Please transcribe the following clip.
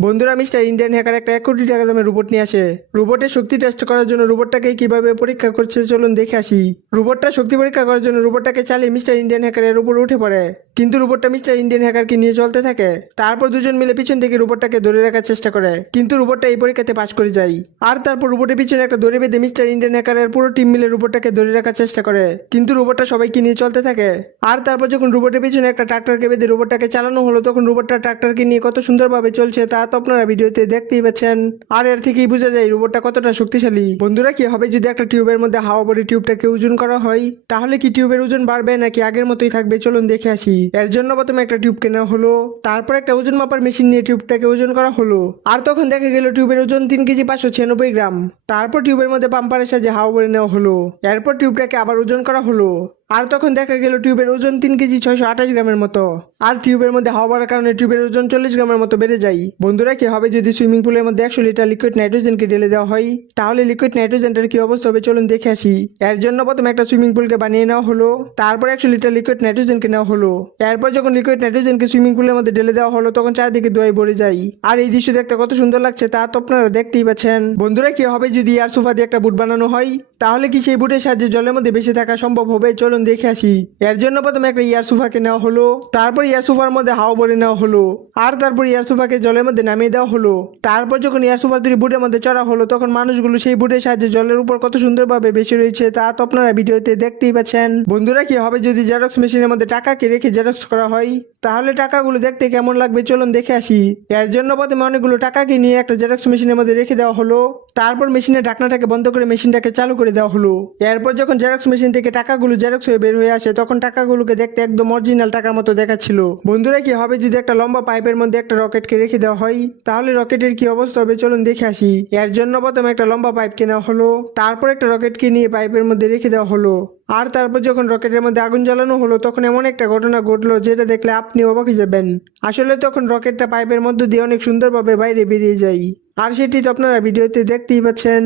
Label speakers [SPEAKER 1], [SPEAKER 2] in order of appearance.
[SPEAKER 1] বন্ধুরা, mister Indian hacker একটা এক কোটি টাকা দামের রোবট নিয়ে আসে। রোবটের শক্তি টেস্ট করার জন্য রোবটটাকে কীভাবে পরীক্ষা করছে চলুন দেখে আসি। রোবটটা শক্তি পরীক্ষা করার জন্য রোবটটাকে চালিয়ে মিস্টার ইন্ডিয়ান হ্যাকারের উপর উঠে পড়ে। কিন্তু রোবটটা মিস্টার ইন্ডিয়ান হ্যাকারকে নিয়ে চলতে থাকে। তারপর দুজন মিলে পিছন থেকে রোবটটাকে ধরে রাখার চেষ্টা করে। কিন্তু রোবটটা এই পরীক্ষাতে পাশ করে যায়। আর তারপর রোবটের পিছনে একটা দড়ি বেঁধে মিস্টার ইন্ডিয়ান হ্যাকারের পুরো টিম মিলে রোবটটাকে ধরে রাখার চেষ্টা করে। কিন্তু রোবটটা সবাইকে নিয়ে চলতে থাকে। আর তারপর যখন রোবটের পিছনে একটা ট্রাক্টরকে বেঁধে রোবটটাকে চালানো হলো, তখন রোবটটা ট্রাক্টরকে নিয়ে কত সুন্দরভাবে চলছে তা তো আপনারা ভিডিওতে দেখতেই পাচ্ছেন। আর এর থেকেই বোঝা যায় রোবটটা কতটা শক্তিশালী। বন্ধুরা, কি হবে যদি একটা টিউবের মধ্যে হাওয়া ভরে টিউবটাকে ওজন করা হয়? তাহলে কি টিউবের ওজন বাড়বে নাকি আগের মতোই থাকবে? চলুন দেখে আসি। এর জন্য প্রথমে একটা টিউব কেনা হলো, তারপর একটা ওজন মাপার মেশিন নিয়ে টিউবটাকে ওজন করা হলো। আর তখন দেখা গেল টিউবের ওজন তিন কেজি পাঁচশো ছিয়ানব্বই গ্রাম। তারপর টিউবের মধ্যে পাম্পারের সাহায্যে হাওয়া ভরে নেওয়া হলো। এরপর টিউবটাকে আবার ওজন করা হলো। আর তখন দেখা গেল টিউবের ওজন তিন কেজি ছয়শো আঠাশ গ্রামের মতো। আর টিউবের মধ্যে হাওয়া বাড়ার কারণে টিউবের ওজন চল্লিশ গ্রামের মতো বেড়ে যায়। বন্ধুরা, কি হবে যদি সুইমিং পুলের মধ্যে একশো লিটার লিকুইড নাইট্রোজেনকে ঢেলে দেওয়া হয়? তাহলে লিকুইড নাইট্রোজেনটার কি অবস্থা হবে? চলুন দেখে আসি। এর জন্য প্রথমে একটা সুইমিং পুলকে বানিয়ে নেওয়া হলো, তারপর একশো লিটার লিকুইড নাইট্রোজেনকে নেওয়া হলো। এরপর যখন লিকুইড নাইট্রোজেনকে সুইমিং পুলের মধ্যে ঢেলে দেওয়া হলো, তখন চারদিকে দোয়াই ভরে যায়। আর এই দৃশ্য দেখতে কত সুন্দর লাগছে তা তো আপনারা দেখতেই পাচ্ছেন। বন্ধুরা, কি হবে যদি এয়ার সোফা দিয়ে একটা বুট বানানো হয়? তাহলে কি সেই বুটের সাহায্যে জলের মধ্যে বেঁচে থাকা সম্ভব হবে? চলুন দেখে আসি। এর জন্য প্রথমে একটা ইয়ার সোফাকে নেওয়া হলো, তারপর ইয়ার সোফার মধ্যে হাও বলে নেওয়া হলো, আর তারপর ইয়ার সোফাকে জলের মধ্যে নামিয়ে দেওয়া হলো। তারপর যখন ইয়ার সোফা দুটি বুটের মধ্যে চড়া হলো, তখন মানুষগুলো সেই বুটের সাহায্যে জলের উপর কত সুন্দরভাবে বেঁচে রয়েছে তা তো আপনারা ভিডিওতে দেখতেই পাচ্ছেন। বন্ধুরা, কি হবে যদি জেরক্স মেশিনের মধ্যে টাকাকে রেখে জেরক্স করা হয়? তাহলে টাকাগুলো দেখতে কেমন লাগবে? চলুন দেখে আসি। এর জন্য প্রথমে অনেকগুলো টাকাকে নিয়ে একটা জেরক্স মেশিনের মধ্যে রেখে দেওয়া হলো। তারপর মেশিনের ঢাকনাটাকে বন্ধ করে মেশিনটাকে চালু করে দেওয়া হলো। এরপর যখন জেরক্স মেশিন থেকে টাকাগুলো জেরক্স হয়ে বের হয়ে আসে, তখন টাকাগুলোকে দেখতে একদম অরিজিনাল টাকার মতো দেখাচ্ছিল। বন্ধুরা, কি হবে যদি একটা লম্বা পাইপের মধ্যে একটা রকেটকে রেখে দেওয়া হয়? তাহলে রকেটের কি অবস্থা হবে? চলুন দেখে আসি। এর জন্য প্রথমে একটা লম্বা পাইপ কেনা হলো, তারপর একটা রকেটকে নিয়ে পাইপের মধ্যে রেখে দেওয়া হলো। আর তারপর যখন রকেটের মধ্যে আগুন জ্বালানো হলো, তখন এমন একটা ঘটনা ঘটলো যেটা দেখলে আপনি অবাক যাবেন। আসলে তখন রকেটটা পাইপের মধ্য দিয়ে অনেক সুন্দরভাবে বাইরে বেরিয়ে যায়। আর সেটি তো আপনারা ভিডিওতে দেখতেই পাচ্ছেন।